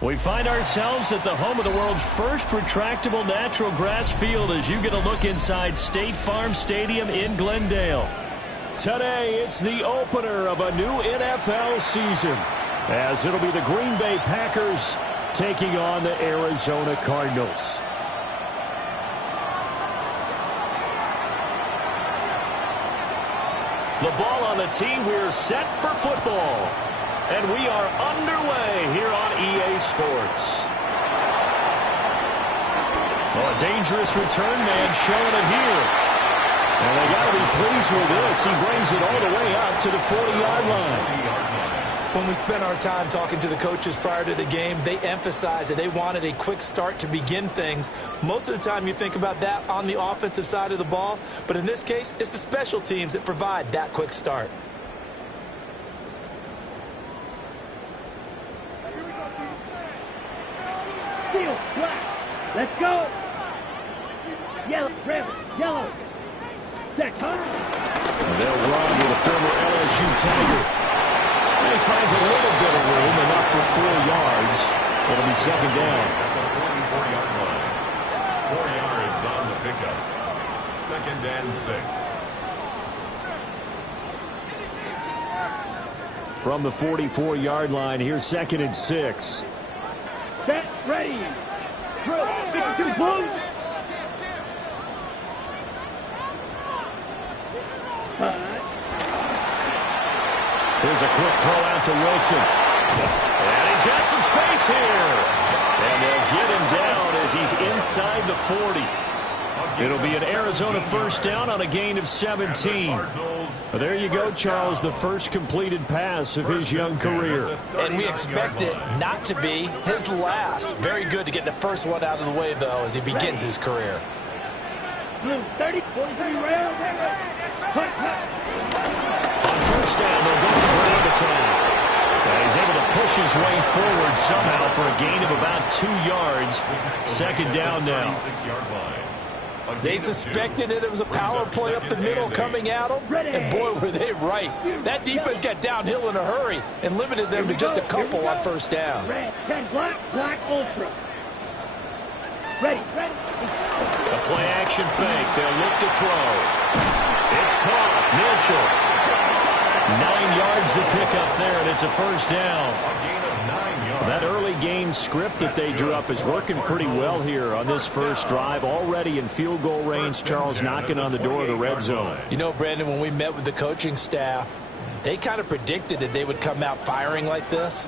We find ourselves at the home of the world's first retractable natural grass field as you get a look inside State Farm Stadium in Glendale. Today, it's the opener of a new NFL season, as it'll be the Green Bay Packers taking on the Arizona Cardinals. The ball on the tee, we're set for football. And we are underway here on EA Sports. Oh, a dangerous return man showing it here. And they got to be pleased with this. He brings it all the way up to the 40-yard line. When we spent our time talking to the coaches prior to the game, they emphasized that they wanted a quick start to begin things. Most of the time you think about that on the offensive side of the ball, but in this case, it's the special teams that provide that quick start. Let's go. Yellow, red, yellow. Set, huh? They'll run with a former LSU Tiger. And he finds a little bit of room, enough for 4 yards. It'll be second down. At the 44-yard line. 4 yards on the pickup. Second and 6. From the 44-yard line, here's second and 6. Set, ready. Drill, 52 blues. Here's a quick throw out to Wilson. And he's got some space here. And they'll get him down as he's inside the 40. It'll be an Arizona first down on a gain of 17. There you go, Charles, the first completed pass of his young career. And we expect it not to be his last. Very good to get the first one out of the way, though, as he begins his career. Blue, 30, 43 round. On first down, they'll go for ground attack. And he's able to push his way forward somehow for a gain of about 2 yards. Second down now. They suspected that it was a power play up the middle coming at them, and boy, were they right. That defense got downhill in a hurry and limited them to just a couple on first down. Red, 10 black, black, ultra. Ready, ready. A play action fake. They'll look to throw. It's caught. Mitchell. 9 yards to pick up there, and it's a first down. That early game script that they drew up is working pretty well here on this first drive. Already in field goal range, Charles knocking on the door of the red zone. You know, Brandon, when we met with the coaching staff, they kind of predicted that they would come out firing like this.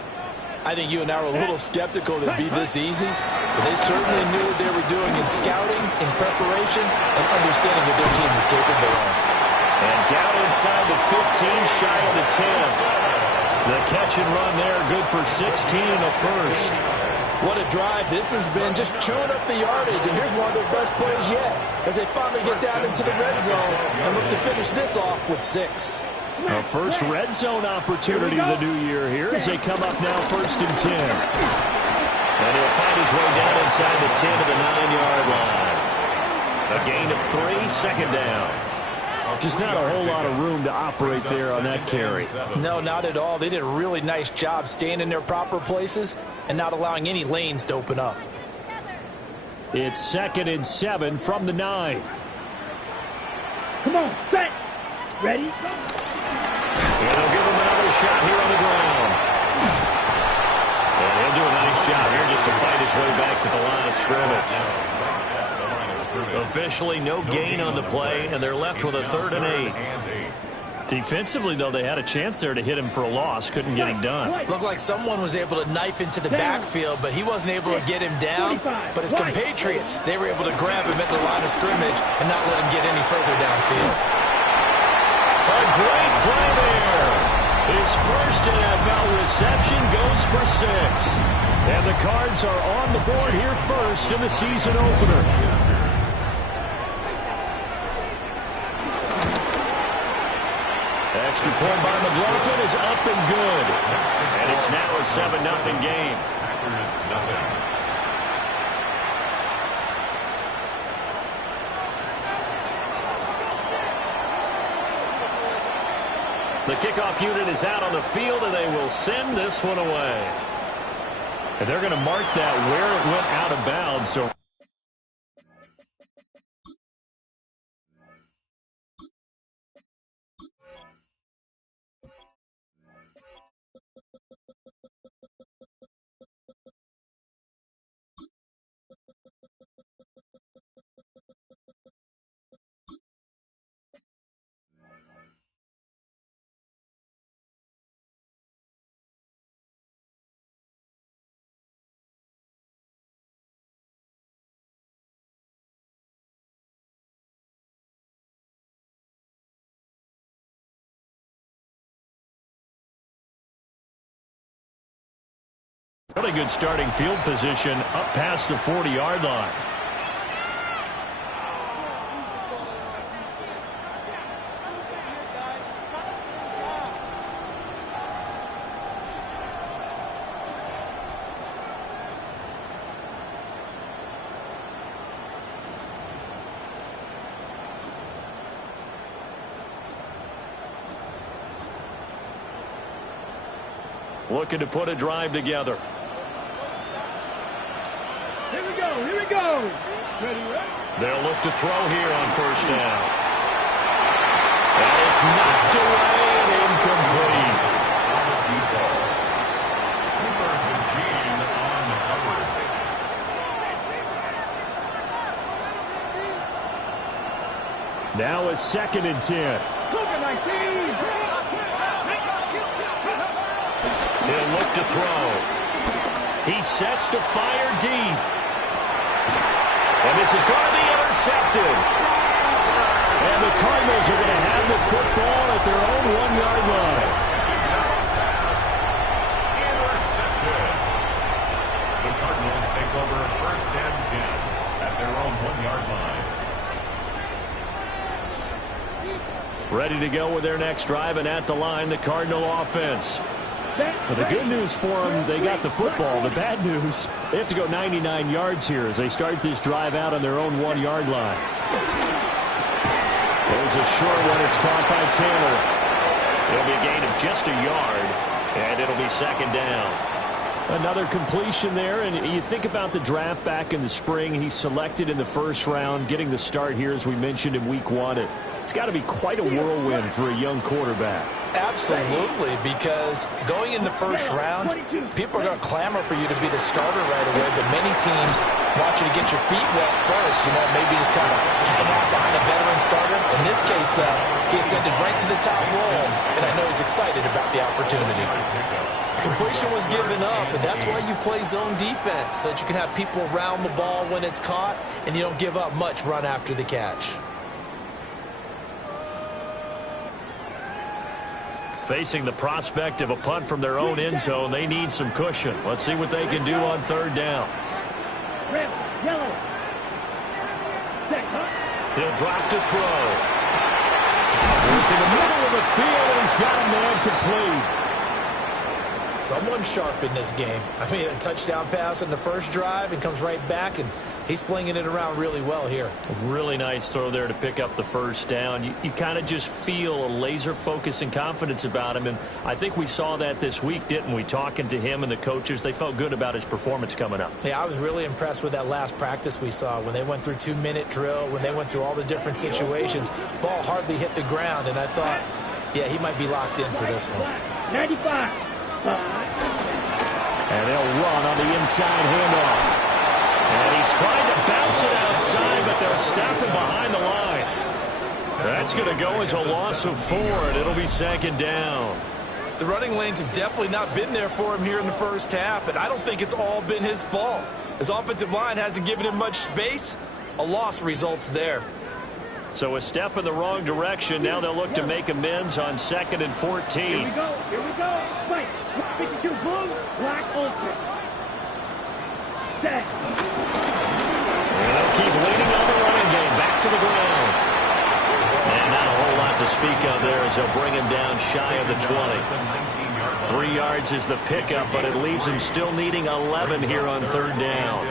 I think you and I were a little skeptical that it'd be this easy, but they certainly knew what they were doing in scouting, in preparation, and understanding what their team was capable of. And down inside the 15, shy of the 10. The catch and run there, good for 16 and a first. What a drive this has been, just chewing up the yardage, and here's one of their best plays yet, as they finally get down into the red zone and look to finish this off with 6. A first red zone opportunity of the new year here as they come up now first and 10. And he'll find his way down inside the 10 to the 9-yard line. A gain of 3, second down. Just not a whole lot of room to operate there on that carry. No, not at all. They did a really nice job staying in their proper places and not allowing any lanes to open up. It's second and 7 from the 9. Come on, set. Ready? And they'll give him another shot here on the ground. And he'll do a nice job here just to fight his way back to the line of scrimmage. Officially no gain on the play, and they're left with a 3rd and 8. Defensively, though, they had a chance there to hit him for a loss. Couldn't get him done. Looked like someone was able to knife into the backfield, but he wasn't able to get him down. But his compatriots, they were able to grab him at the line of scrimmage and not let him get any further downfield. A great play there. His first NFL reception goes for 6. And the Cards are on the board here first in the season opener. Extra point by McLaughlin is up and good. And it's now a 7-0 game. Packers nothing. The kickoff unit is out on the field, and they will send this one away. And they're going to mark that where it went out of bounds. So really good starting field position up past the 40-yard line. Looking to put a drive together. Here we go, here we go. Ready, ready. They'll look to throw here on first down. And it's knocked away and incomplete. Cooper Eugene on the coverage. Now a 2nd and 10. Cooper 19. He'll look to throw. He sets to fire deep. And this is going to be intercepted. And the Cardinals are going to have the football at their own 1-yard line. Intercepted. The Cardinals take over 1st and 10 at their own 1-yard line. Ready to go with their next drive, and at the line, the Cardinal offense. But the good news for them, they got the football. The bad news, they have to go 99 yards here as they start this drive out on their own 1-yard line. There's a short one. It's caught by Taylor. It'll be a gain of just a yard, and it'll be 2nd down. Another completion there, and you think about the draft back in the spring. He's selected in the 1st round, getting the start here, as we mentioned, in week 1. It's got to be quite a whirlwind for a young quarterback. Absolutely, because going in the 1st round, people are going to clamor for you to be the starter right away, but many teams want you to get your feet wet first, maybe just kind of hang out behind a veteran starter. In this case, though, he ascended right to the top role, and I know he's excited about the opportunity. Completion was given up, and that's why you play zone defense, so that you can have people around the ball when it's caught, and you don't give up much run after the catch. Facing the prospect of a punt from their own end zone, they need some cushion. Let's see what they can do on 3rd down. Red, yellow. Set, huh? He'll drop to throw. Into the middle of the field, and he's got a man complete. Someone's sharp in this game. I mean, a touchdown pass in the 1st drive and comes right back, and he's flinging it around really well here. A really nice throw there to pick up the 1st down. You kind of just feel a laser focus and confidence about him, and I think we saw that this week, didn't we? Talking to him and the coaches, they felt good about his performance coming up. Yeah, I was really impressed with that last practice we saw when they went through 2-minute drill, when they went through all the different situations. Ball hardly hit the ground, and I thought, yeah, he might be locked in for this one. 95. And they'll run on the inside handoff. And he tried to bounce it outside, but they'll stop him behind the line. That's going to go as a loss of 4, and it'll be 2nd down. The running lanes have definitely not been there for him here in the 1st half, and I don't think it's all been his fault. His offensive line hasn't given him much space. A loss results there. So a step in the wrong direction. Now they'll look to make amends on 2nd and 14. Here we go, here we go. Fight. 52 blue, black ultra. Set. And they'll keep leaning on the running game. Back to the ground. And not a whole lot to speak of there as they'll bring him down shy of the 20. 3 yards is the pickup, but it leaves him still needing 11 here on 3rd down.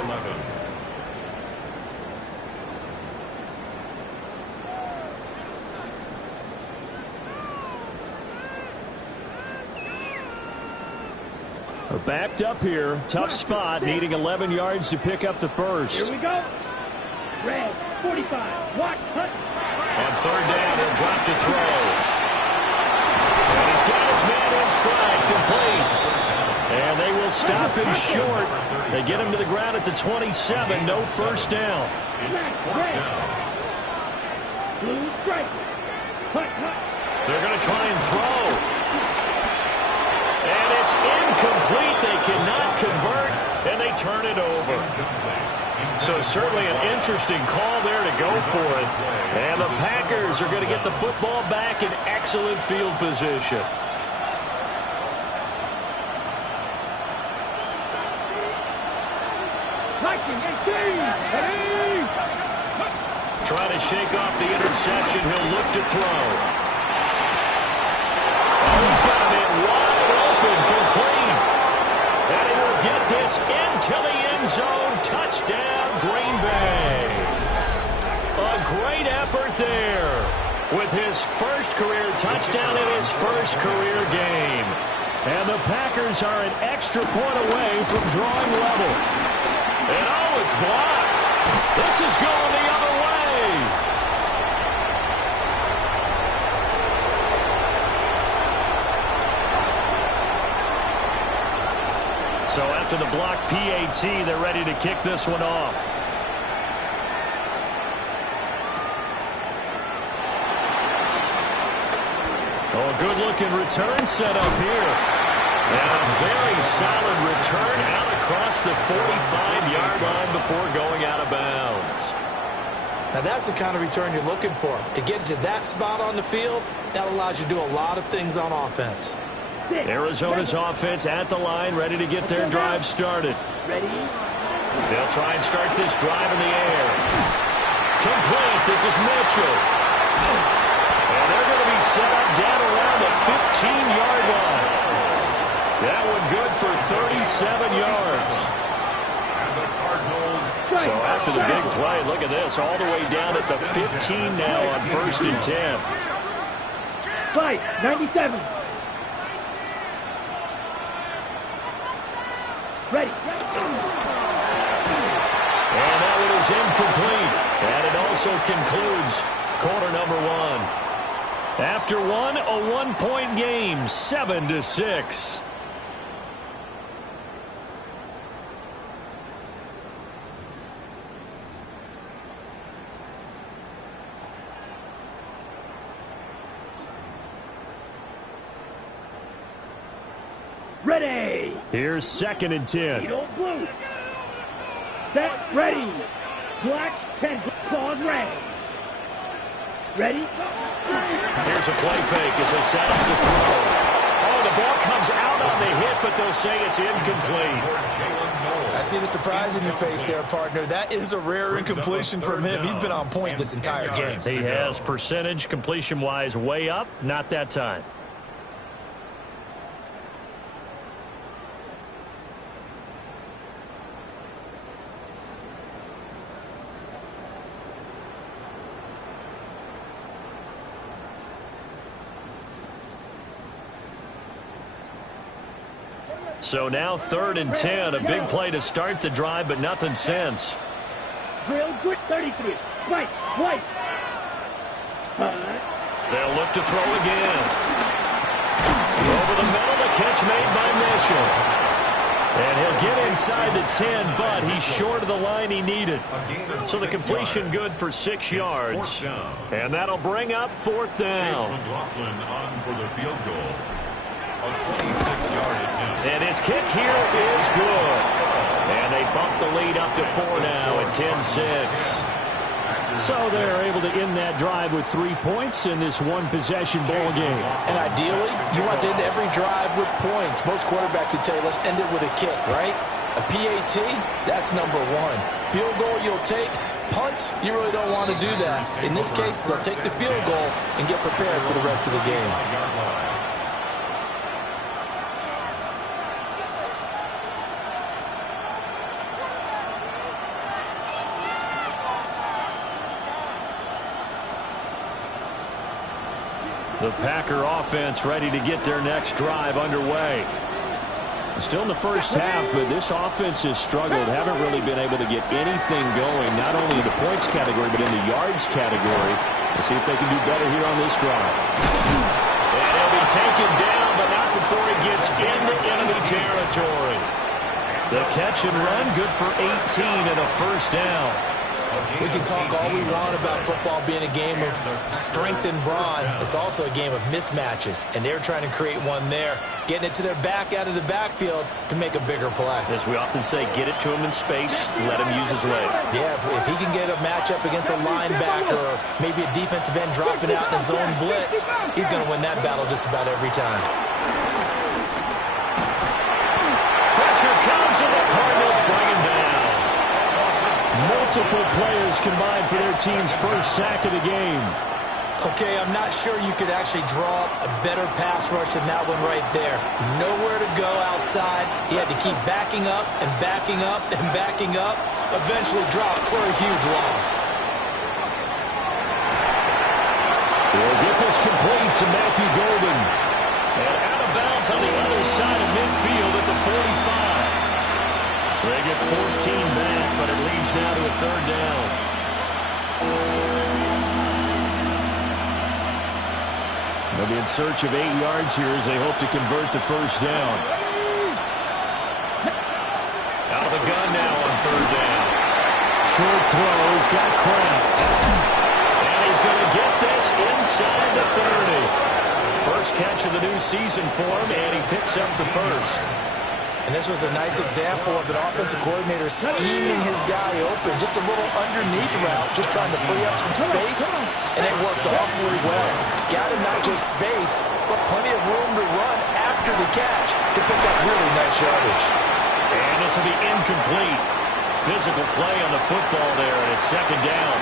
Backed up here. Tough spot. Needing 11 yards to pick up the first. Here we go. Red, 45. Watch, cut. On third down, he'll drop to throw. And he's got his man in stride. Complete. And they will stop him short. They get him to the ground at the 27. No first down. Red. Blue strike. Cut, cut. They're going to try and throw. And it's incomplete. They cannot convert, and they turn it over. So certainly an interesting call there to go for it. And the Packers are going to get the football back in excellent field position. Trying to shake off the interception. He'll look to throw. He's got him in wide open, complete. And he will get this into the end zone. Touchdown, Green Bay. A great effort there with his first career touchdown in his first career game. And the Packers are an extra point away from drawing level. And oh, it's blocked. This is going the other way. So after the block PAT, they're ready to kick this one off. Oh, good-looking return set up here. And a very solid return out across the 45-yard line before going out of bounds. Now, that's the kind of return you're looking for. To get to that spot on the field, that allows you to do a lot of things on offense. Arizona's offense at the line, ready to get their drive started. Ready? They'll try and start this drive in the air. Complete. This is Mitchell. And they're going to be set up down around the 15-yard line. That one good for 37 yards. And the Cardinals. So after the big play, look at this, all the way down at the 15 now on 1st and 10. Fight, 97. Ready. And that one is incomplete. And it also concludes quarter number one. After one, a one-point game, 7-6. Ready. Here's 2nd and 10. Don't blue. Set. Ready. Black, 10, claws red. Ready. Here's a play fake as they set up to throw. Oh, the ball comes out on the hit, but they'll say it's incomplete. I see the surprise in your face there, partner. That is a rare incompletion from him. He's been on point this entire game. He has percentage completion-wise way up, not that time. So now 3rd and 10, a big play to start the drive, but nothing since. Real good, 33. Right, white. They'll look to throw again. Over the middle, the catch made by Mitchell. And he'll get inside the 10, but he's short of the line he needed. So the completion good for 6 yards. And that'll bring up 4th down. McLaughlin on for the field goal. A 26-yard attempt. And his kick here is good. And they bump the lead up to 4 now at 10-6. So they're able to end that drive with 3 points in this one-possession ball game. And ideally, you want to end every drive with points. Most quarterbacks would tell you, let's end it with a kick, right? A PAT, that's number one. Field goal you'll take. Punts, you really don't want to do that. In this case, they'll take the field goal and get prepared for the rest of the game. The The Packer offense ready to get their next drive underway. Still in the first half, but this offense has struggled. Haven't really been able to get anything going, not only in the points category, but in the yards category. Let's see if they can do better here on this drive. And he'll be taken down, but not before he gets into enemy territory. The catch and run, good for 18 and a first down. We can talk all we want about football being a game of strength and brawn. It's also a game of mismatches, and they're trying to create one there, getting it to their back out of the backfield to make a bigger play. As we often say, get it to him in space, let him use his leg. Yeah, if he can get a matchup against a linebacker or maybe a defensive end dropping out in a zone blitz, he's going to win that battle just about every time. Pressure comes, and the Cardinals bring him down. Multiple players combined for their team's first sack of the game. Okay, I'm not sure you could actually draw up a better pass rush than that one right there. Nowhere to go outside. He had to keep backing up and backing up and backing up. Eventually dropped for a huge loss. We'll get this complete to Matthew Golden. And out of bounds on the other side of midfield at the 45. They get 14 back, but it leads now to a third down. They'll be in search of 8 yards here as they hope to convert the first down. Out of the gun now on third down. Short throw, he's got Kraft. And he's going to get this inside the 30. First catch of the new season for him, and he picks up the first. And this was a nice example of an offensive coordinator scheming his guy open. Just a little underneath route, just trying to free up some space. And it worked awfully well. Got him not just space, but plenty of room to run after the catch to pick up really nice yardage. And this will be incomplete. Physical play on the football there, and it's second down.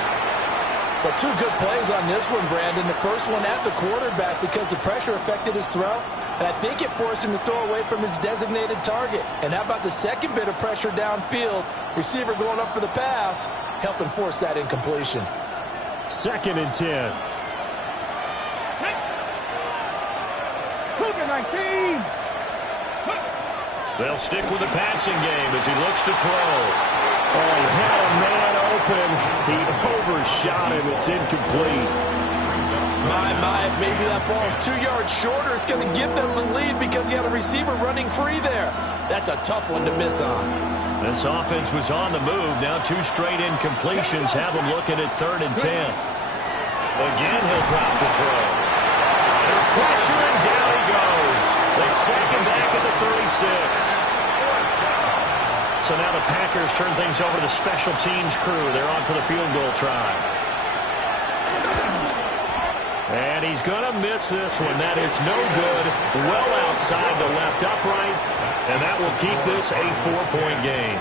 But 2 good plays on this one, Brandon. The first one at the quarterback because the pressure affected his throw. And I think it forced him to throw away from his designated target. And how about the second bit of pressure downfield? Receiver going up for the pass, helping force that incompletion. Second and 10. They'll stick with the passing game as he looks to throw. Oh, he had a man open. He overshot him. It's incomplete. Maybe that ball is 2 yards shorter. It's going to give them the lead because he had a receiver running free there. That's a tough one to miss on. This offense was on the move. Now 2 straight incompletions have them looking at third and 10. Again, he'll drop the throw. Under pressure, and down he goes. They sack him back at the 36. So now the Packers turn things over to the special teams crew. They're on for the field goal try. And he's going to miss this one. That is no good. Well outside the left upright. And that will keep this a 4-point game.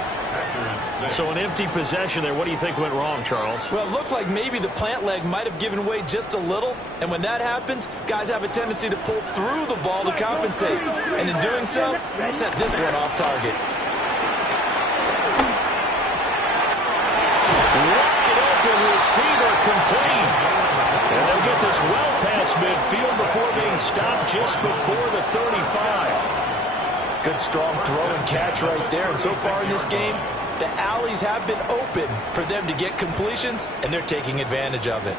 So an empty possession there. What do you think went wrong, Charles? Well, it looked like maybe the plant leg might have given way just a little. And when that happens, guys have a tendency to pull through the ball to compensate. And in doing so, set this one off target. Wide open receiver complete. And they'll get this well past midfield before being stopped just before the 35. Good strong throw and catch right there. And so far in this game, the alleys have been open for them to get completions, and they're taking advantage of it.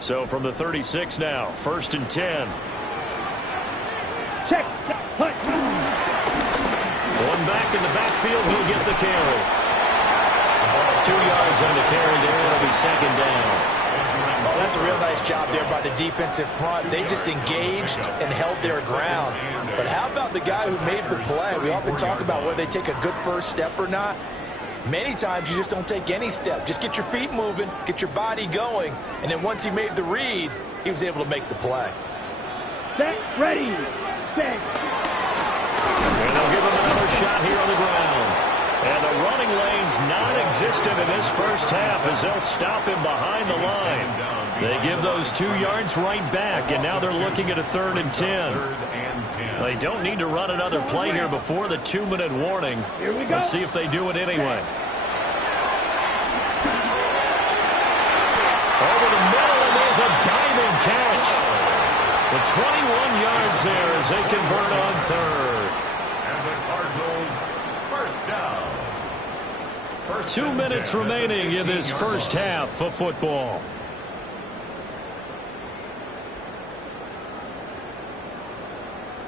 So from the 36 now, first and 10. Check. Punch. One back in the backfield, he'll get the carry. 2 yards on the carry there. It'll be second down. Oh, that's a real nice job there by the defensive front. They just engaged and held their ground. But how about the guy who made the play? We often talk about whether they take a good first step or not. Many times you just don't take any step. Just get your feet moving, get your body going, and then once he made the read, he was able to make the play. Set, ready, set. And they'll give him another shot here on the ground. And the running lane's non-existent in this first half as they'll stop him behind the line. They give those 2 yards right back, and now they're looking at a third and 10. They don't need to run another play here before the 2-minute warning. Here we go. Let's see if they do it anyway. Over the middle, and there's a diamond catch. The 21 yards there as they convert on third. And the Cardinals first down. 2 minutes remaining in this first half of football.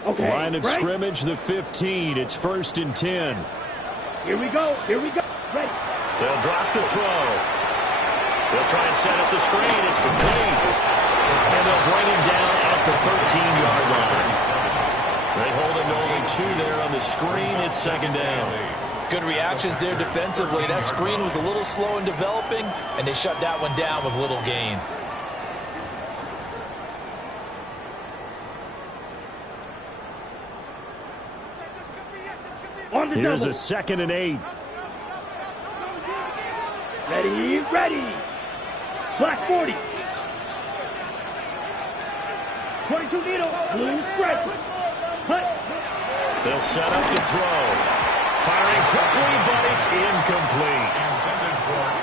Okay, Line of right. scrimmage, the 15. It's 1st and 10. Here we go. Here we go. Ready. They'll drop the throw. They'll try and set up the screen. It's complete. And they'll bring him down at the 13-yard line. They hold him to only 2 there on the screen. It's 2nd down. Good reactions there defensively. That screen was a little slow in developing, and they shut that one down with little gain. On the Here's double. a 2nd and 8. Ready, ready. Black 40. 22 needle. Blue stripe. Hut. They'll set up the throw. Firing quickly, but it's incomplete.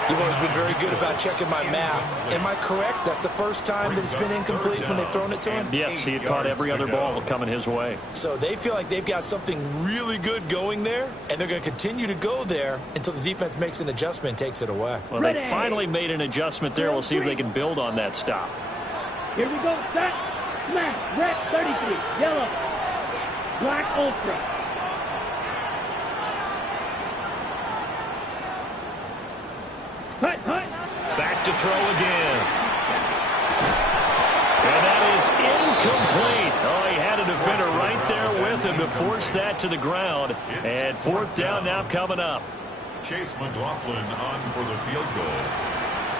You've always been very good about checking my math. Am I correct? That's the first time that it's been incomplete when they've thrown it to him? Yes, he had caught every other ball coming his way. So they feel like they've got something really good going there, and they're going to continue to go there until the defense makes an adjustment and takes it away. Well, they finally made an adjustment there. We'll see if they can build on that stop. Here we go. Set. Smash. Red 33. Yellow. Black ultra. Hut, hut. Back to throw again. And that is incomplete. Oh, he had a defender right there with him to force that to the ground. And 4th down now coming up. Chase McLaughlin on for the field goal.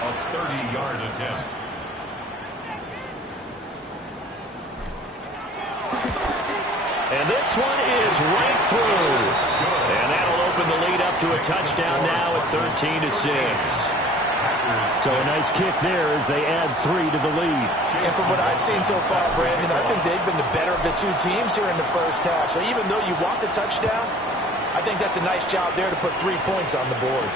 A 30-yard attempt. And this one is right through. And that'll open the lead up to a touchdown now at 13-6. So a nice kick there as they add 3 to the lead. And from what I've seen so far, Brandon, I think they've been the better of the 2 teams here in the first half. So even though you want the touchdown, I think that's a nice job there to put 3 points on the board.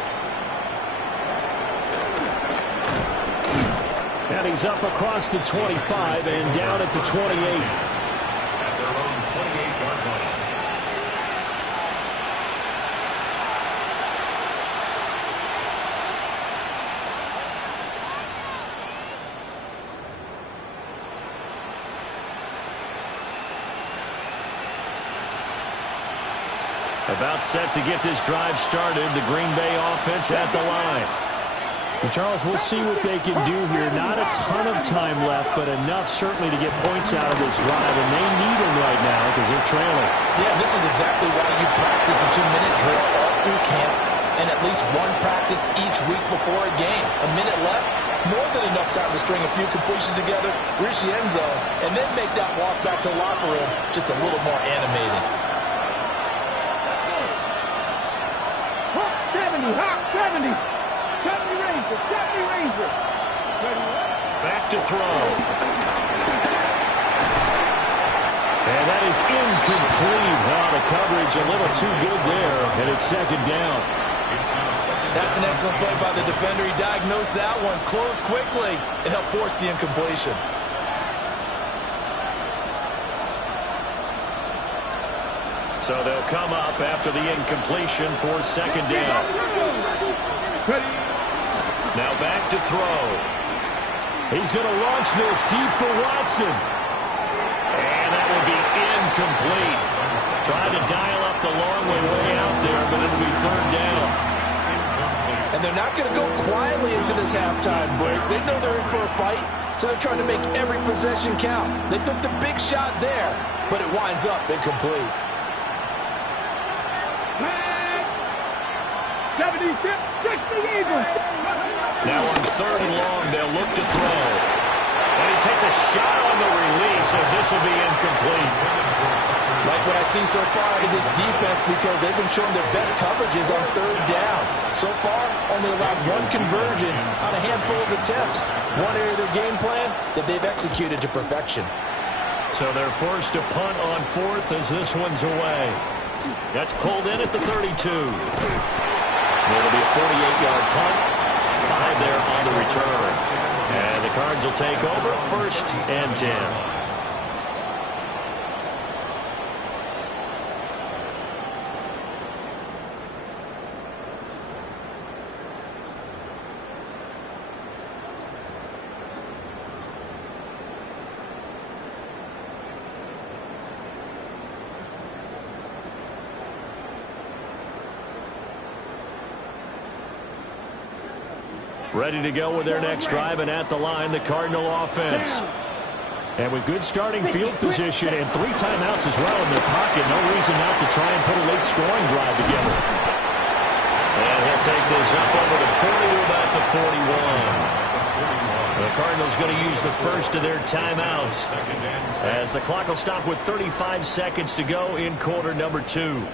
And he's up across the 25 and down at the 28. At their own 28-yard line. About set to get this drive started. The Green Bay offense at the line. And Charles, we'll see what they can do here. Not a ton of time left, but enough certainly to get points out of this drive. And they need them right now because they're trailing. Yeah, this is exactly why you practice a 2-minute drill all through camp and at least one practice each week before a game. A minute left, more than enough time to string a few completions together, reach the end zone, and then make that walk back to the locker room just a little more animated. 70. 70 Ranger. 70 Ranger. Back to throw. And that is incomplete. Oh, the coverage a little too good there, and it's 2nd down. That's an excellent play by the defender. He diagnosed that one, closed quickly, and helped force the incompletion. So they'll come up after the incompletion for 2nd down. Now back to throw. He's going to launch this deep for Watson. And that will be incomplete. Trying to dial up the long way out there, but it'll be 3rd down. And they're not going to go quietly into this halftime break. They know they're in for a fight, so they're trying to make every possession count. They took the big shot there, but it winds up incomplete. 76, 60 Eagles. Now on 3rd and long, they'll look to throw. And he takes a shot on the release as this will be incomplete. Like what I've seen so far out of this defense because they've been showing their best coverages on 3rd down. So far, only allowed 1 conversion on a handful of attempts. One area of their game plan that they've executed to perfection. So they're forced to punt on 4th as this one's away. That's pulled in at the 32. It'll be a 48-yard punt. 5 there on the return. And the Cards will take over 1st and 10. Ready to go with their next drive, and at the line, the Cardinal offense. And with good starting field position and 3 timeouts as well in their pocket, no reason not to try and put a late scoring drive together. And he'll take this up over the 40 to about the 41. The Cardinals going to use the first of their timeouts as the clock will stop with 35 seconds to go in quarter number 2.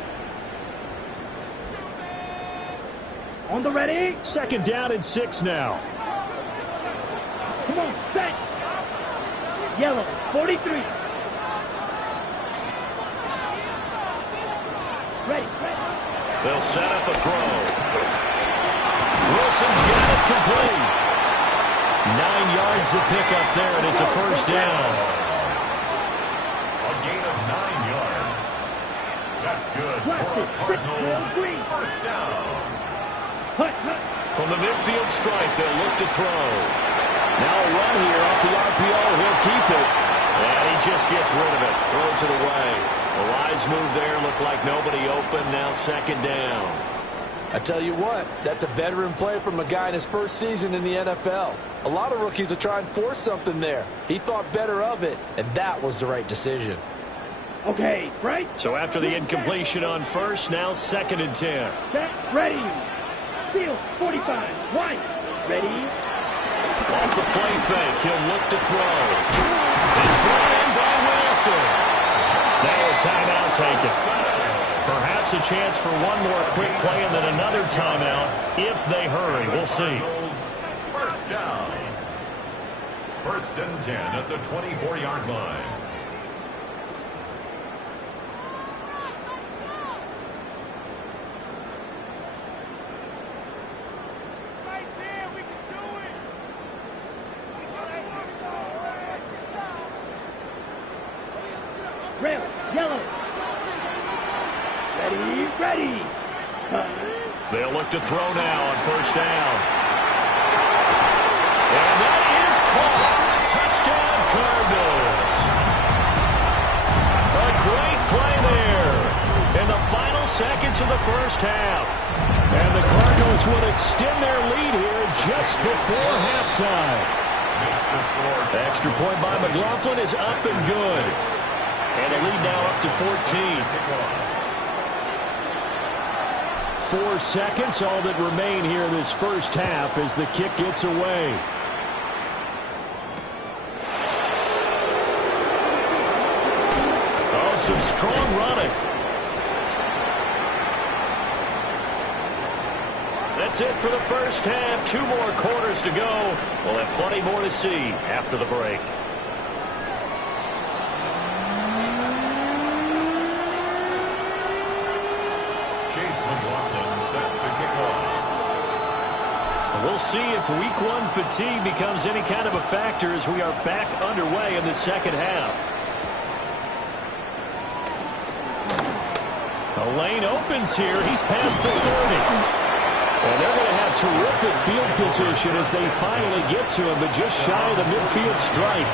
On the ready. 2nd down and 6 now. Come on, set. Yellow, 43. Ready. They'll set up a throw. Wilson's got it complete. 9 yards to pick up there, and it's a 1st down. A gain of 9 yards. That's good for the Cardinals. 1st down. From the midfield stripe, they'll look to throw. Now a run here off the RPO. He'll keep it. And he just gets rid of it. Throws it away. A wise move there. Looked like nobody open. Now 2nd down. I tell you what, that's a veteran play from a guy in his first season in the NFL. A lot of rookies are trying to force something there. He thought better of it, and that was the right decision. Okay, right. So after the incompletion on 1st, now 2nd and 10. Set, ready. Field, 45. Right. Ready. Off the play fake, he'll look to throw. It's brought in by Wilson. Now a timeout taken. Perhaps a chance for one more quick play and then another timeout if they hurry. We'll see. 1st down. 1st and 10 at the 24-yard line. Red, yellow. Ready. They'll look to throw now on 1st down. And that is caught. Touchdown, Cardinals. A great play there in the final seconds of the 1st half. And the Cardinals will extend their lead here just before halftime. The extra point by McLaughlin is up and good. And the lead now up to 14. 4 seconds, all that remain here in this 1st half as the kick gets away. Oh, some strong running. That's it for the 1st half. 2 more quarters to go. We'll have plenty more to see after the break. We'll see if Week 1 fatigue becomes any kind of a factor as we are back underway in the 2nd half. A lane opens here. He's past the 30. And they're going to have terrific field position as they finally get to him, but just shy of the midfield stripe.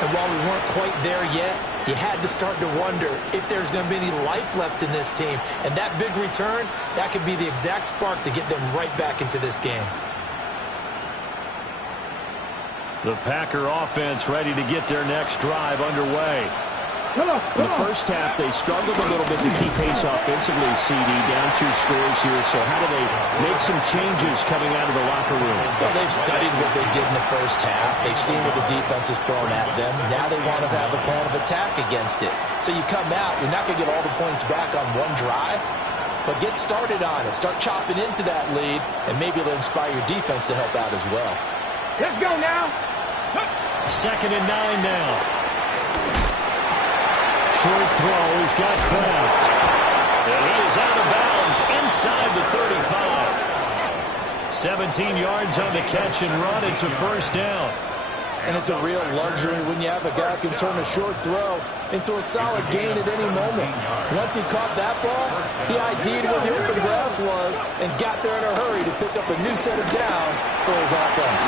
And while we weren't quite there yet, you had to start to wonder if there's going to be any life left in this team. And that big return, that could be the exact spark to get them right back into this game. The Packer offense ready to get their next drive underway. In the 1st half, they struggled a little bit to keep pace offensively, CD, down 2 scores here. So how do they make some changes coming out of the locker room? Well, they've studied what they did in the 1st half. They've seen what the defense is throwing at them. Now they want to have a plan of attack against it. So you come out, you're not going to get all the points back on one drive, but get started on it. Start chopping into that lead, and maybe it'll inspire your defense to help out as well. Let's go now. 2nd and 9 now. Short throw, he's got Kraft. And he is out of bounds inside the 35. 17 yards on the catch and run. It's a first down. And it's a real luxury when you have a guy who can turn a short throw into a solid gain at any moment. Once he caught that ball, he ID'd where the open grass was and got there in a hurry to pick up a new set of downs for his offense.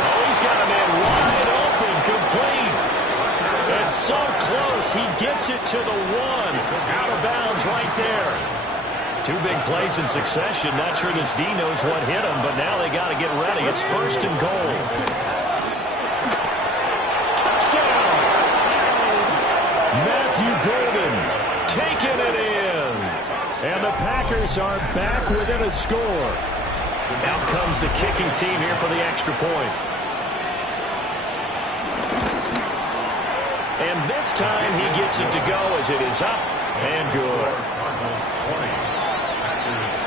Oh, he's got a man wide open, complete. It's so close. He gets it to the one. Out of bounds right there. Two big plays in succession. Not sure this D knows what hit him, but now they got to get ready. It's first and goal. Touchdown! Matthew Golden taking it in. And the Packers are back within a score. Out comes the kicking team here for the extra point. And this time he gets it to go as it is up and good. Cardinals 20, Packers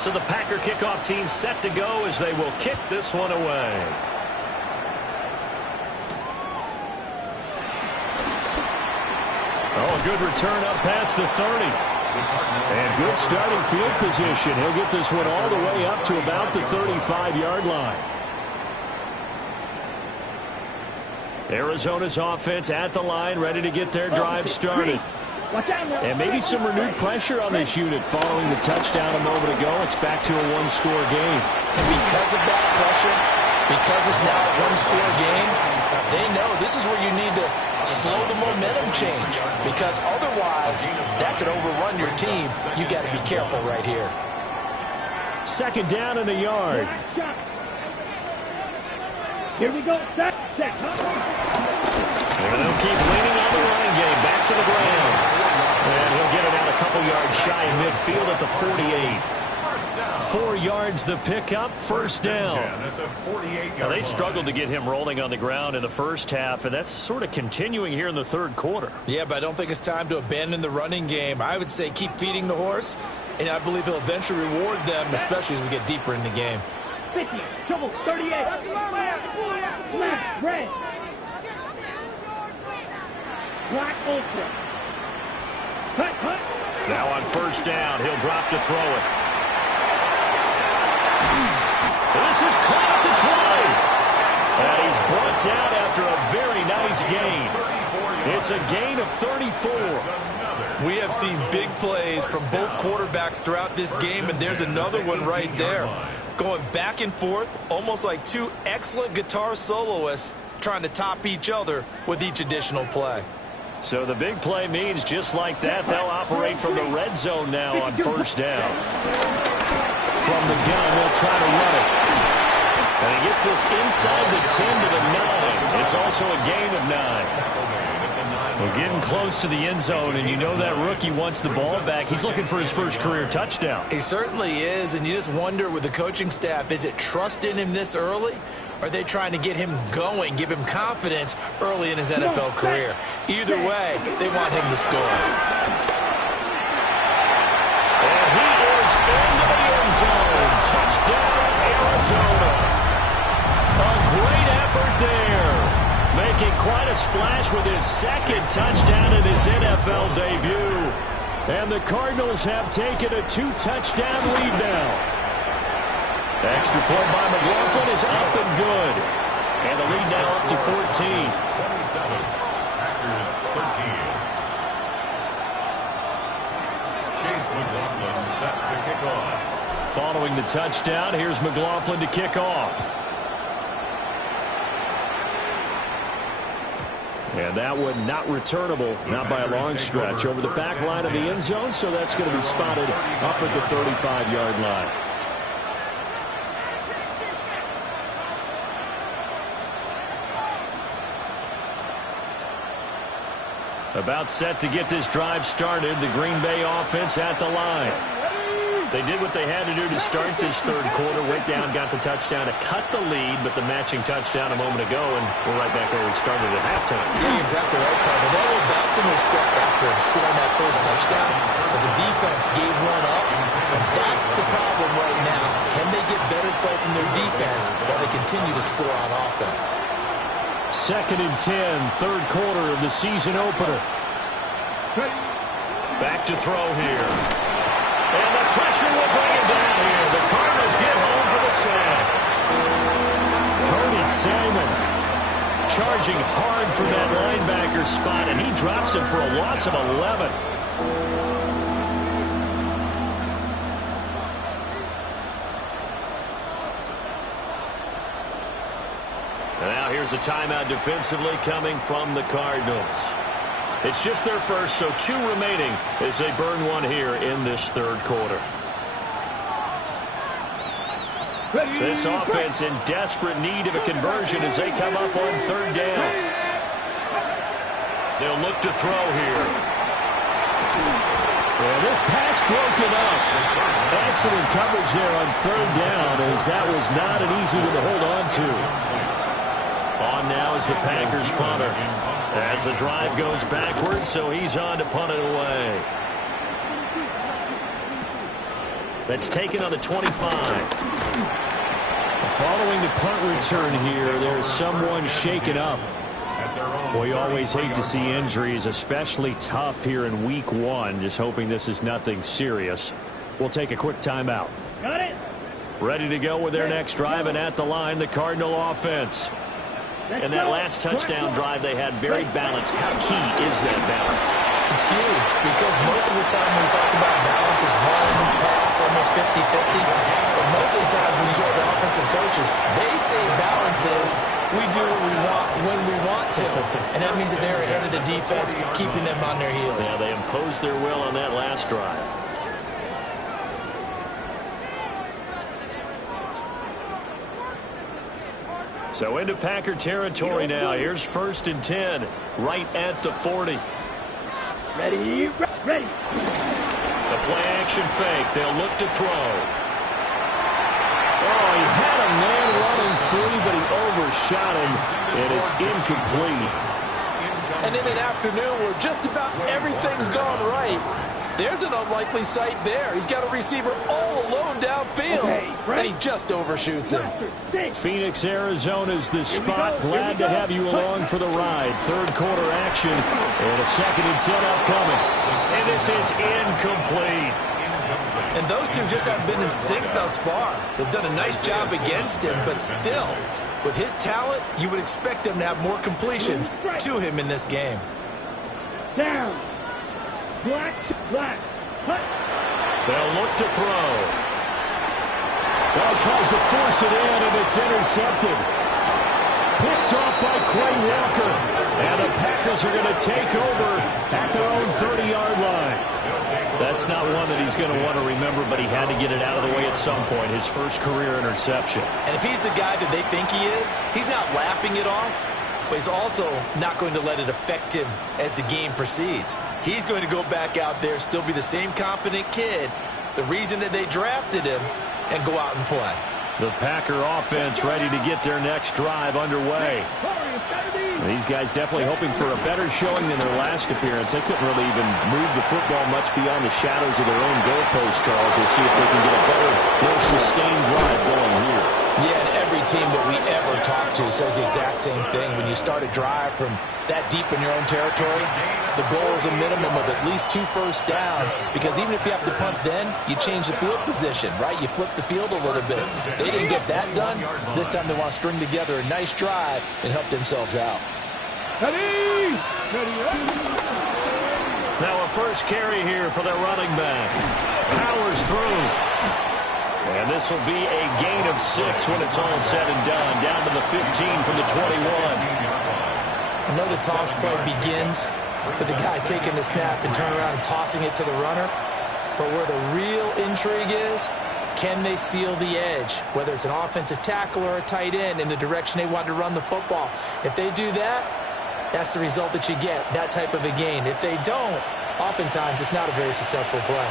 13. So the Packer kickoff team set to go as they will kick this one away. Oh, a good return up past the 30. And good starting field position. He'll get this one all the way up to about the 35-yard line. Arizona's offense at the line, ready to get their drive started. And maybe some renewed pressure on this unit following the touchdown a moment ago. It's back to a one-score game. And because of that pressure, because it's now a one-score game, they know this is where you need to slow the momentum change. Because otherwise, that could overrun your team. You got to be careful right here. Second down in the yard. Here we go. Set. And they'll keep leaning on the running game. Back to the ground. And he'll get it out a couple yards shy of midfield at the 48. 4 yards the pickup, first down. Now they struggled to get him rolling on the ground in the first half, and that's sort of continuing here in the third quarter. Yeah, but I don't think it's time to abandon the running game. I would say keep feeding the horse, and I believe he'll eventually reward them, especially as we get deeper in the game. 50, trouble, 38. Left, red. Black ultra. Cut. Now on first down, he'll drop to throw it. This is caught at the 20. And he's brought down after a very nice gain. It's a gain of 34. We have seen big plays from both quarterbacks throughout this game, and there's another one right there. Going back and forth, almost like two excellent guitar soloists trying to top each other with each additional play. So the big play means just like that, they'll operate from the red zone now on first down. From the gun, they'll try to run it. And he gets this inside the 10 to the 9. It's also a gain of 9. We're getting close to the end zone, and you know that rookie wants the ball back. He's looking for his first career touchdown. He certainly is, and you just wonder with the coaching staff, is it trust in him this early? Or are they trying to get him going, give him confidence early in his NFL career? Either way, they want him to score. And he is into the end zone. Touchdown, Arizona. A great effort there. Making quite a splash with his second touchdown in his NFL debut. And the Cardinals have taken a 2-touchdown lead now. Extra point by McLaughlin is up and good. And the lead now up to 14. 27, Packers 13. Chase McLaughlin set to kick off. Following the touchdown, here's McLaughlin to kick off. And that one not returnable, not by a long stretch, over the back line of the end zone, so that's going to be spotted up at the 35-yard line. About set to get this drive started, the Green Bay offense at the line. They did what they had to do to start this third quarter. Went down, got the touchdown to cut the lead, but the matching touchdown a moment ago, and we're right back where we started at halftime. Yeah, exactly right, Carter. They had a little bounce in their step after scoring that first touchdown, but the defense gave one up, and that's the problem right now. Can they get better play from their defense while they continue to score on offense? Second and 10, third quarter of the season opener. Back to throw here. And the pressure will bring him down here. The Cardinals get home for the sack. Cody Simon charging hard for that linebacker spot, and he drops him for a loss of 11. And now here's a timeout defensively coming from the Cardinals. It's just their first, so 2 remaining as they burn one here in this third quarter. This offense in desperate need of a conversion as they come up on third down. They'll look to throw here. Well, this pass broken up. Excellent coverage there on third down, as that was not an easy one to hold on to. On now is the Packers punter. As the drive goes backwards, so he's on to punt it away. That's taken on the 25. Following the punt return here, there's someone shaken up. Well, you always hate to see injuries, especially tough here in week 1. Just hoping this is nothing serious. We'll take a quick timeout. Got it. Ready to go with their next drive, and at the line, the Cardinal offense. And that last touchdown drive they had very balanced. How key is that balance? It's huge, because most of the time when we talk about balance is run, pass, almost 50-50. But most of the times when you talk to offensive coaches, they say balance is we do what we want when we want to. And that means that they're ahead of the defense, keeping them on their heels. Yeah, they imposed their will on that last drive. So into Packer territory now. Here's 1st and 10, right at the 40. Ready, ready. The play-action fake. They'll look to throw. Oh, he had a man running free, but he overshot him, and it's incomplete. And in an afternoon where just about everything's gone right, there's an unlikely sight there. He's got a receiver all alone downfield, and he just overshoots him. Phoenix, Arizona's the spot. Glad to have you along for the ride. Third quarter action, and a 2nd and 10 upcoming. And this is incomplete. And those two just haven't been in sync thus far. They've done a nice job against him, but still, with his talent, you would expect them to have more completions to him in this game. Down. Black. They'll look to throw. Well, tries to force it in, and it's intercepted. Picked off by Quay Walker. And the Packers are going to take over at their own 30-yard line. That's not one that he's going to want to remember, but he had to get it out of the way at some point. His first career interception. And if he's the guy that they think he is, he's not laughing it off, but he's also not going to let it affect him as the game proceeds. He's going to go back out there, still be the same confident kid, the reason that they drafted him, and go out and play. The Packer offense ready to get their next drive underway. These guys definitely hoping for a better showing than their last appearance. They couldn't really even move the football much beyond the shadows of their own goalpost, Charles. We'll see if they can get a better, more sustained drive going here. Yeah, and every team that we ever talk to says the exact same thing. When you start a drive from that deep in your own territory, the goal is a minimum of at least 2 first downs, because even if you have to punt then, you change the field position, right? You flip the field a little bit. They didn't get that done. This time they want to string together a nice drive and help themselves out. Ready. Now a first carry here for their running back. Powers through. And this will be a gain of 6 when it's all said and done. Down to the 15 from the 21. I know the toss play begins with the guy taking the snap and turning around and tossing it to the runner. But where the real intrigue is, can they seal the edge, whether it's an offensive tackle or a tight end, in the direction they want to run the football? If they do that, that's the result that you get, that type of a gain. If they don't, oftentimes it's not a very successful play.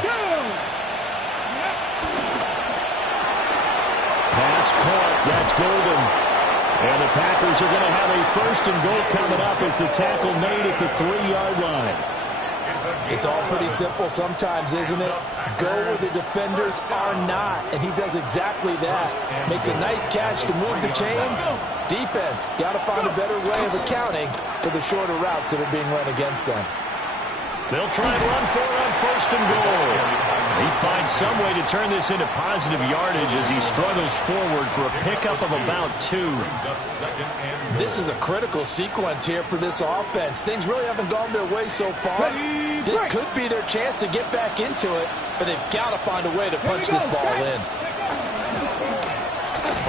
Pass caught. That's golden. And the Packers are going to have a 1st and goal coming up as the tackle made at the 3-yard line. It's all pretty simple sometimes, isn't it? Go where the defenders are not, and he does exactly that. Makes a nice catch to move the chains. Defense got to find a better way of accounting for the shorter routes that are being run against them. They'll try and run for it on first and goal. He finds some way to turn this into positive yardage as he struggles forward for a pickup of about 2. This is a critical sequence here for this offense. Things really haven't gone their way so far. This could be their chance to get back into it, but they've got to find a way to punch this ball in.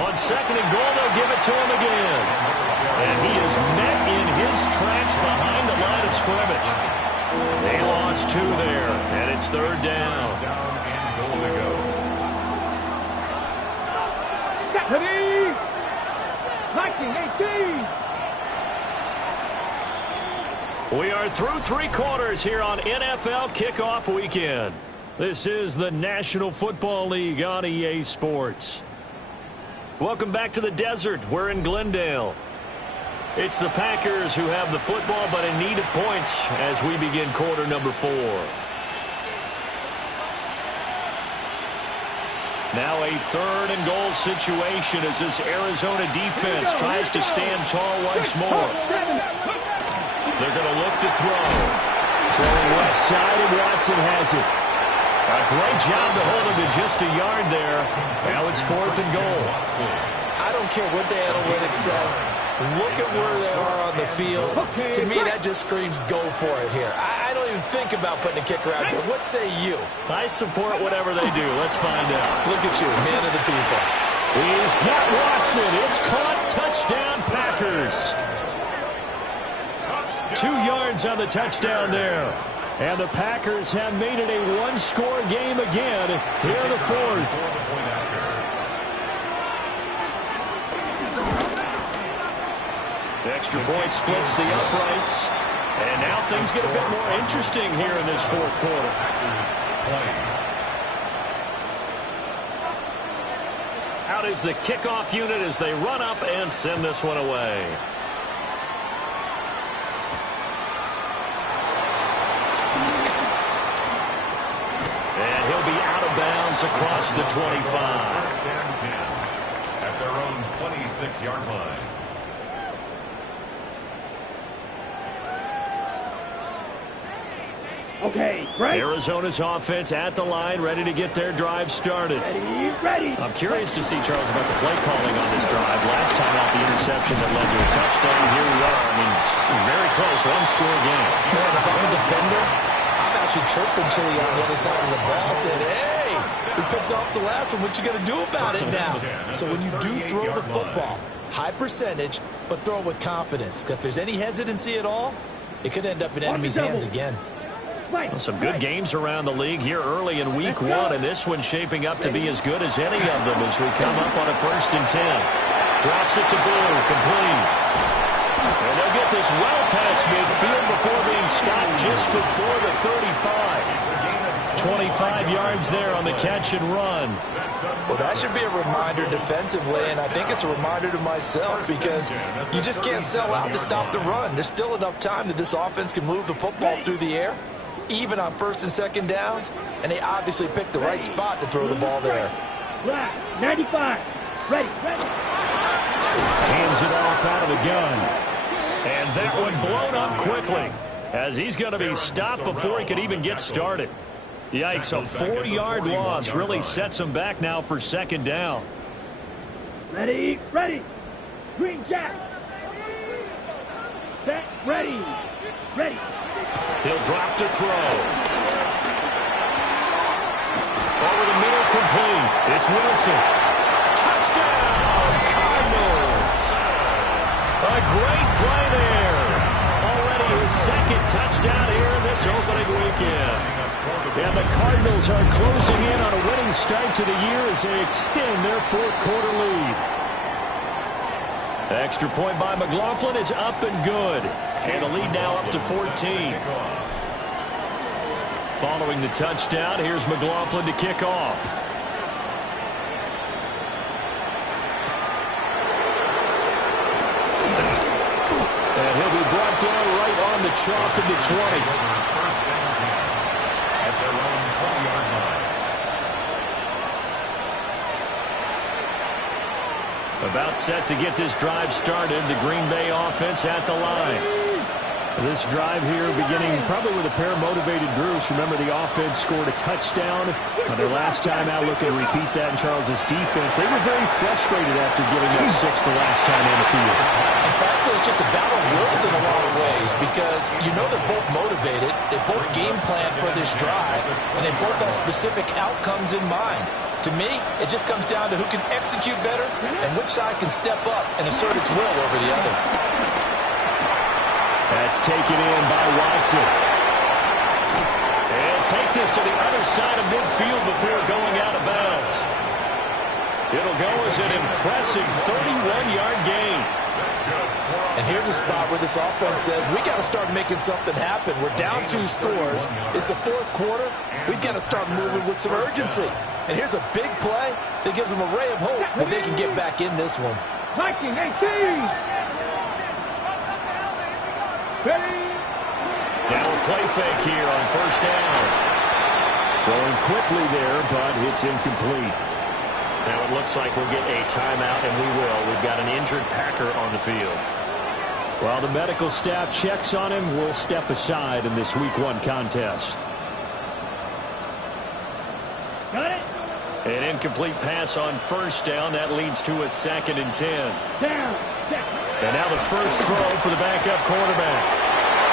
On second and goal, they'll give it to him again. And he is met in his tracks behind the line of scrimmage. They lost 2 there, and it's third down. Down and goal to go. Ready? Viking 18. We are through 3 quarters here on NFL Kickoff Weekend. This is the National Football League on EA Sports. Welcome back to the desert. We're in Glendale. It's the Packers who have the football, but in need of points as we begin quarter number 4. Now a third and goal situation as this Arizona defense tries to stand tall once more. They're going to look to throw. Throwing left side, and Watson has it. A great job to hold him to just a yard there. Now it's fourth and goal. I don't care what the analytics say. Look at where they are on the field. To me, that just screams go for it here. I don't even think about putting a kicker out here. What say you? I support whatever they do. Let's find out. Look at you, man of the people. He's got Watson. It's caught. Touchdown, Packers. 2 yards on the touchdown there. And the Packers have made it a one-score game again here in the fourth. The extra point splits the uprights. And now things get a bit more interesting here in this fourth quarter. Out is the kickoff unit as they run up and send this one away. And he'll be out of bounds across the 25. First and 10 at their own 26-yard line. Okay, right. Arizona's offense at the line, ready to get their drive started. Ready. I'm curious to see, Charles, about the play calling on this drive. Last time out, the interception that led to a touchdown. Here we are. I mean, very close, one-score game. Man, if I'm a defender, I'm actually chirping Chili on the other side of the ball, saying, hey, we picked off the last one. What you going to do about it now? So when you do throw the football, high percentage, but throw it with confidence. If there's any hesitancy at all, it could end up in enemy's hands again. Well, some good games around the league here early in week 1, and this one's shaping up to be as good as any of them as we come up on a first and 10. Drops it to Blue, complete. And they'll get this well past midfield before being stopped just before the 35. 25 yards there on the catch and run. Well, that should be a reminder defensively, and I think it's a reminder to myself because you just can't sell out to stop the run. There's still enough time that this offense can move the football through the air, even on first and second downs, and they obviously picked the right spot to throw the ball there. 95. Ready. Hands it off out of the gun. And that one blown up quickly as he's going to be stopped before he could even get started. Yikes, a 4-yard loss really sets him back now for second down. Ready. Green Jack. Set. Ready. He'll drop to throw. Over the middle, complete. It's Wilson. Touchdown, Cardinals. A great play there. Already his second touchdown here in this opening weekend. And the Cardinals are closing in on a winning start to the year as they extend their fourth quarter lead. Extra point by McLaughlin is up and good. And the lead now up to 14. Following the touchdown, here's McLaughlin to kick off. And he'll be brought down right on the chalk of the 20. First and 10 at their own 20-yard line. About set to get this drive started. The Green Bay offense at the line. This drive here beginning probably with a pair of motivated groups. Remember, the offense scored a touchdown on their last time out. Looking to repeat that in Charles's defense. They were very frustrated after giving up 6 the last time on the field. In fact, it was just a battle of wills in a lot of ways because you know they're both motivated. They both game plan for this drive, and they both have specific outcomes in mind. To me, it just comes down to who can execute better and which side can step up and assert its will over the other. That's taken in by Watson. And take this to the other side of midfield before going out of bounds. It'll go as an impressive 31-yard gain. And here's a spot where this offense says, we got to start making something happen. We're down 2 scores. It's the 4th quarter. We've got to start moving with some urgency. And here's a big play that gives them a ray of hope that they can get back in this one. Viking 18. Now a play fake here on first down. Throwing quickly there, but it's incomplete. Now it looks like we'll get a timeout, and we will. We've got an injured Packer on the field. While the medical staff checks on him, we'll step aside in this Week 1 contest. Got it. An incomplete pass on first down. That leads to a 2nd and 10. Down. And now the first throw for the backup quarterback.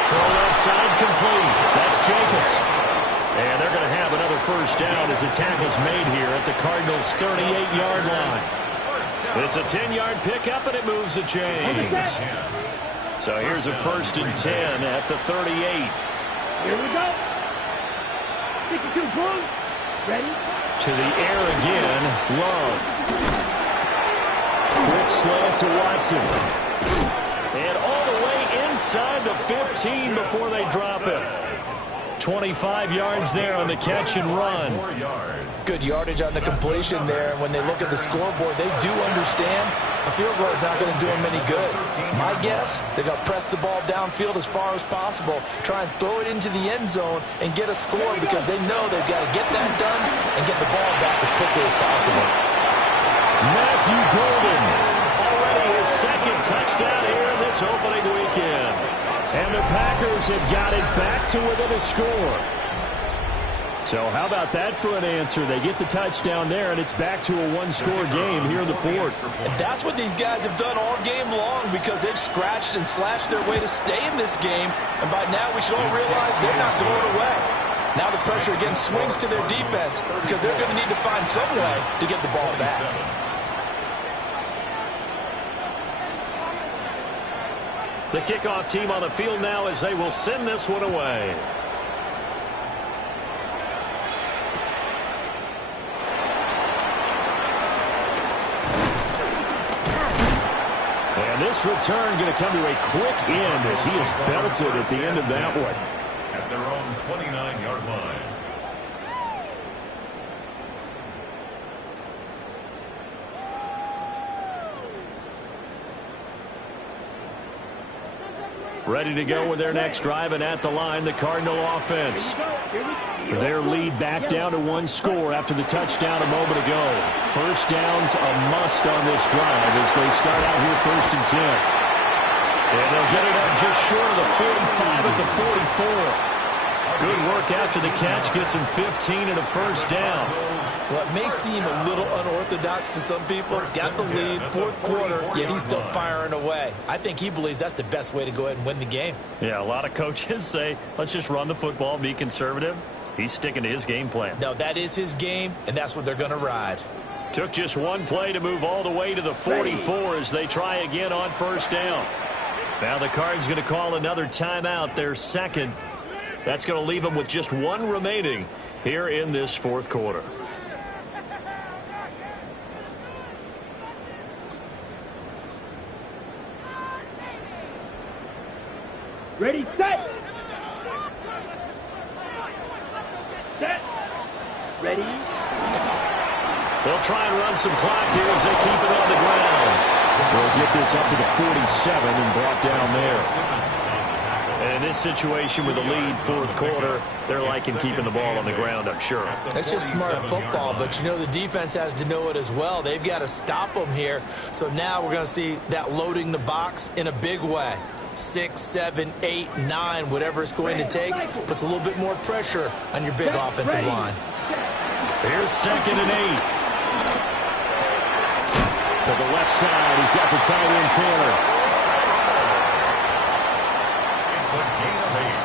Throw left side complete. That's Jacobs. And they're going to have another first down as the tackle's made here at the Cardinals' 38-yard line. It's a 10-yard pickup, and it moves the chains. So here's a 1st and 10 at the 38. Here we go. 52 boom. Ready? To the air again. Love. Quick slant to Watson. And all the way inside the 15 before they drop it. 25 yards there on the catch and run. Good yardage on the completion there. And when they look at the scoreboard, they do understand a field goal is not going to do them any good. My guess, they're going to press the ball downfield as far as possible, try and throw it into the end zone and get a score because they know they've got to get that done and get the ball back as quickly as possible. Matthew Golden, already his 2nd touchdown here in this opening weekend. And the Packers have got it back to within a score. So how about that for an answer? They get the touchdown there, and it's back to a 1-score game here in the 4th. And that's what these guys have done all game long because they've scratched and slashed their way to stay in this game. And by now we should all realize they're not going away. Now the pressure again swings to their defense because they're going to need to find some way to get the ball back. The kickoff team on the field now as they will send this one away. And this return going to come to a quick end as he is belted at the end of that one. At their own 29-yard line. Ready to go with their next drive, and at the line, the Cardinal offense. Their lead back down to 1 score after the touchdown a moment ago. First down's a must on this drive as they start out here 1st and 10. And they'll get it up just short of the 45 at the 44. Good work after the catch, gets him 15 and a first down. Well, it may seem a little unorthodox to some people. Got the lead, 4th quarter, yet he's still firing away. I think he believes that's the best way to go ahead and win the game. Yeah, a lot of coaches say, let's just run the football, be conservative. He's sticking to his game plan. No, that is his game, and that's what they're going to ride. Took just one play to move all the way to the 44 as they try again on first down. Now the Cards going to call another timeout, their 2nd. That's going to leave them with just 1 remaining here in this 4th quarter. Ready, set. Set. Ready. They'll try and run some clock here as they keep it on the ground. They'll get this up to the 47 and brought down there. And in this situation with the lead 4th quarter, they're liking keeping the ball on the ground, I'm sure. That's just smart football, but you know the defense has to know it as well. They've got to stop them here. So now we're going to see that loading the box in a big way. 6, 7, 8, 9, whatever it's going to take, puts a little bit more pressure on your big offensive line. Here's 2nd and 8. To the left side, he's got the tight end Taylor. It's a gain of 8.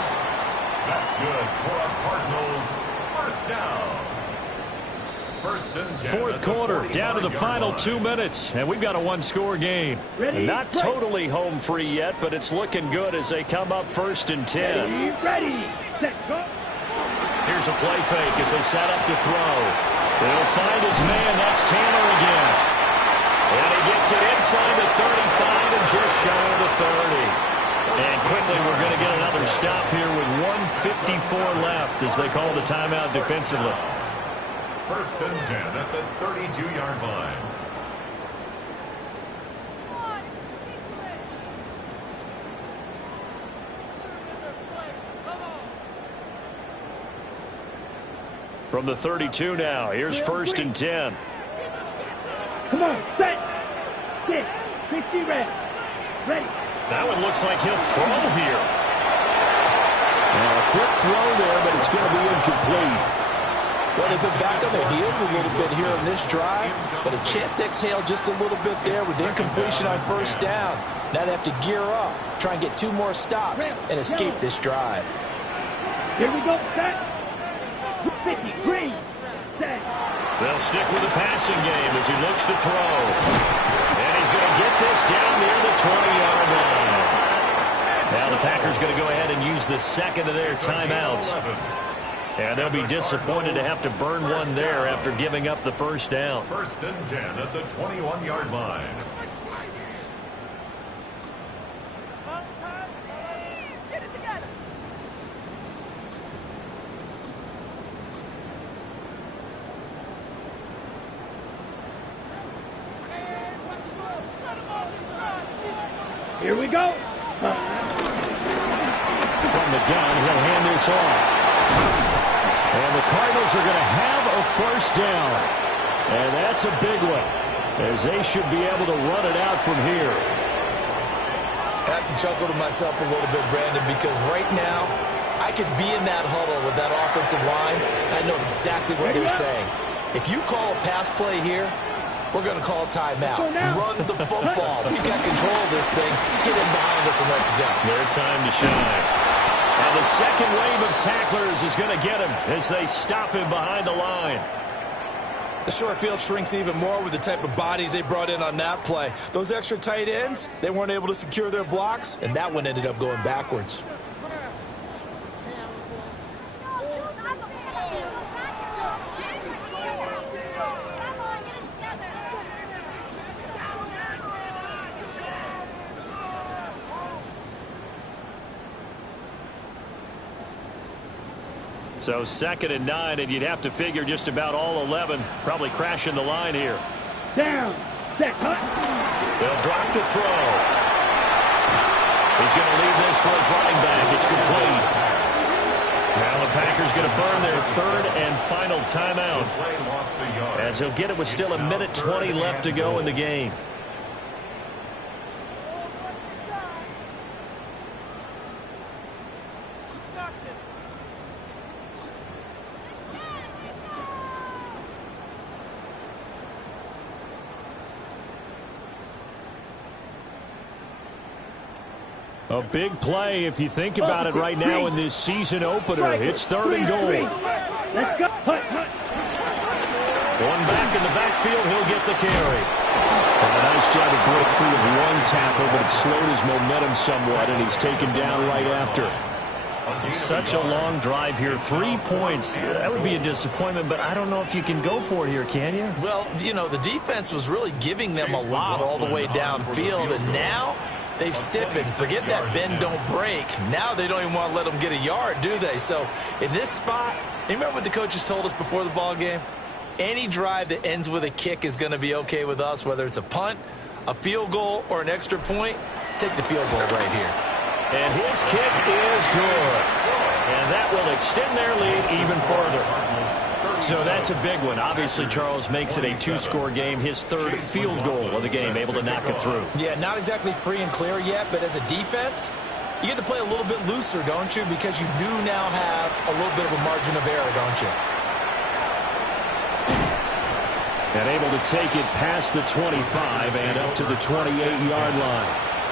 That's good for a Cardinals first down. First and 10. Fourth quarter, down to the final 2 minutes, and we've got a one-score game. Not totally home free yet, but it's looking good as they come up 1st and 10. Ready, set, go. Here's a play fake as they set up to throw. They'll find his man. That's Taylor again. And he gets it inside the 35 and just shy of the 30. And quickly we're going to get another stop here with 1:54 left as they call the timeout defensively. First and 10 at the 32-yard line. From the 32 now, here's 1st and 10. Come on, set, 6, 60 red, ready. That one looks like he'll throw here. Now a quick throw there, but it's going to be incomplete. Well, they've been back on their heels a little bit here on this drive, but a chance to exhale just a little bit there with incompletion on 1st down. Now they have to gear up, try and get 2 more stops, and escape this drive. Here we go, set, 50, green, set. They'll stick with the passing game as he looks to throw. And he's going to get this down near the 20-yard line. Now the Packers going to go ahead and use the 2nd of their timeouts. And they'll be disappointed to have to burn one there after giving up the 1st down. 1st and 10 at the 21-yard line. Get it together. Here we go. From the gun, he'll hand this off. And the Cardinals are going to have a 1st down. And that's a big one, as they should be able to run it out from here. I have to chuckle to myself a little bit, Brandon, because right now I could be in that huddle with that offensive line. I know exactly what they're saying. If you call a pass play here, we're going to call a timeout. Run the football. We've got control of this thing. Get in behind us and let's go. Their time to shine. And the second wave of tacklers is going to get him as they stop him behind the line. The short field shrinks even more with the type of bodies they brought in on that play. Those extra tight ends, they weren't able to secure their blocks, and that one ended up going backwards. So 2nd and 9, and you'd have to figure just about all 11 probably crashing the line here. Down, set, cut. They'll drop to throw. He's going to leave this for his running back. It's complete. Now the Packers going to burn their 3rd and final timeout, as he'll get it with still 1:20 left to go in the game. A big play if you think about it right now in this season opener. It's 3rd and goal. Let's go. Hut, hut. One back in the backfield, he'll get the carry. And a nice job to break free of one tackle, but it slowed his momentum somewhat, and he's taken down right after. Such a long drive here. 3 points. That would be a disappointment, but I don't know if you can go for it here, can you? Well, you know, the defense was really giving them a lot all the way downfield, and now they've stiffened. Forget that bend, don't break. Now they don't even want to let them get a yard, do they? So in this spot, you remember what the coaches told us before the ball game? Any drive that ends with a kick is going to be okay with us, whether it's a punt, a field goal, or an extra point. Take the field goal right here. And his kick is good. And that will extend their lead even further. So that's a big one. Obviously, Charles makes it a two-score game. His third field goal of the game, able to knock it through. Yeah, not exactly free and clear yet, but as a defense, you get to play a little bit looser, don't you? Because you do now have a little bit of a margin of error, don't you? And able to take it past the 25 and up to the 28-yard line.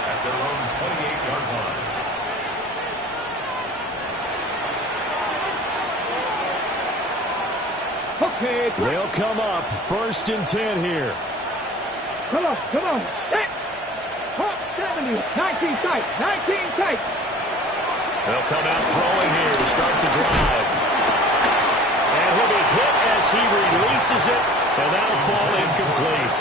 At their own 28-yard line. Okay. They'll come up 1st and 10 here. Come on. Set. Hawk 70. 19 tight. 19 tight. They'll come out throwing here to start the drive. And he'll be hit as he releases it, and that'll fall incomplete.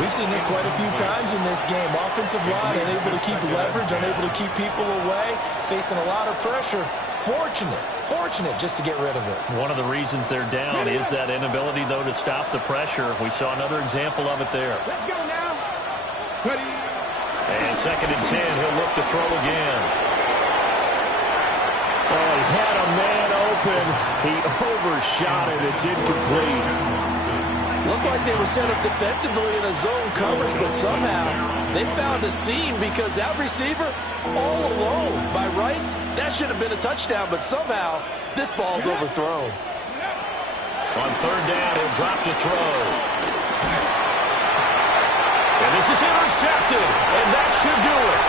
We've seen this quite a few times in this game. Offensive line unable to keep leverage, unable to keep people away, facing a lot of pressure. Fortunate just to get rid of it. One of the reasons they're down is that inability, though, to stop the pressure. We saw another example of it there. Let's go now. Ready. And 2nd and 10, he'll look to throw again. Oh, he had a man open. He overshot it. It's incomplete. Looked like they were set up defensively in a zone coverage, but somehow they found a seam because that receiver all alone. By rights, that should have been a touchdown, but somehow this ball's overthrown. On 3rd down, he'll drop to throw. And this is intercepted, and that should do it.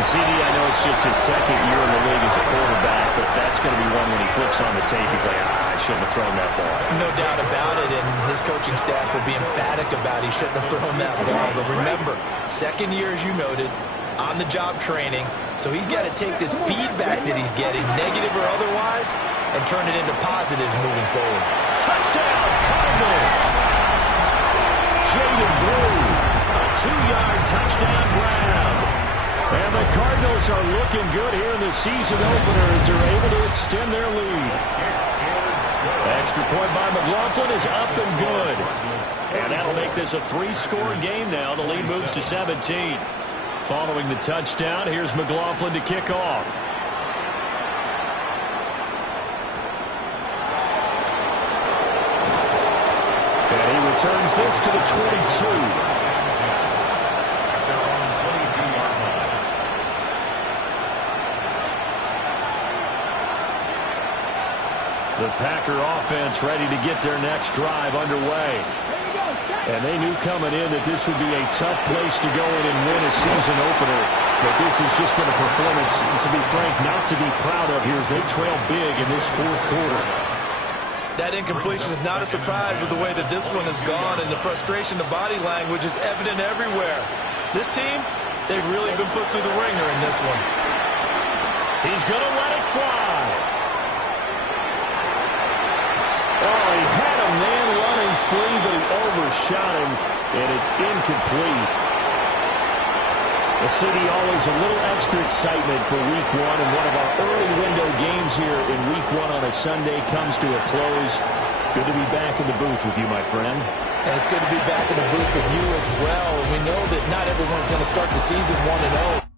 CD, I know it's just his 2nd year in the league as a quarterback, but that's going to be one when he flips on the tape. He's like, I shouldn't have thrown that ball. No doubt about it, and his coaching staff will be emphatic about he shouldn't have thrown that ball. But remember, 2nd year, as you noted, on-the-job training, so he's got to take this feedback that he's getting, negative or otherwise, and turn it into positives moving forward. Touchdown, Cardinals! Jaden Blue, a 2-yard touchdown grab. And the Cardinals are looking good here in the season opener as they're able to extend their lead. Extra point by McLaughlin is up and good. And that'll make this a 3-score game now. The lead moves to 17. Following the touchdown, here's McLaughlin to kick off. And he returns this to the 22. The Packer offense ready to get their next drive underway. And they knew coming in that this would be a tough place to go in and win a season opener. But this has just been a performance, to be frank, not to be proud of here as they trail big in this 4th quarter. That incompletion is not a surprise with the way that this one has gone, and the frustration, the body language is evident everywhere. This team, they've really been put through the ringer in this one. He's going to let it fly. Oh, he had a man running free, but he overshot him, and it's incomplete. The city always a little extra excitement for Week 1, and one of our early window games here in Week 1 on a Sunday comes to a close. Good to be back in the booth with you, my friend. And it's good to be back in the booth with you as well. We know that not everyone's going to start the season 1-0.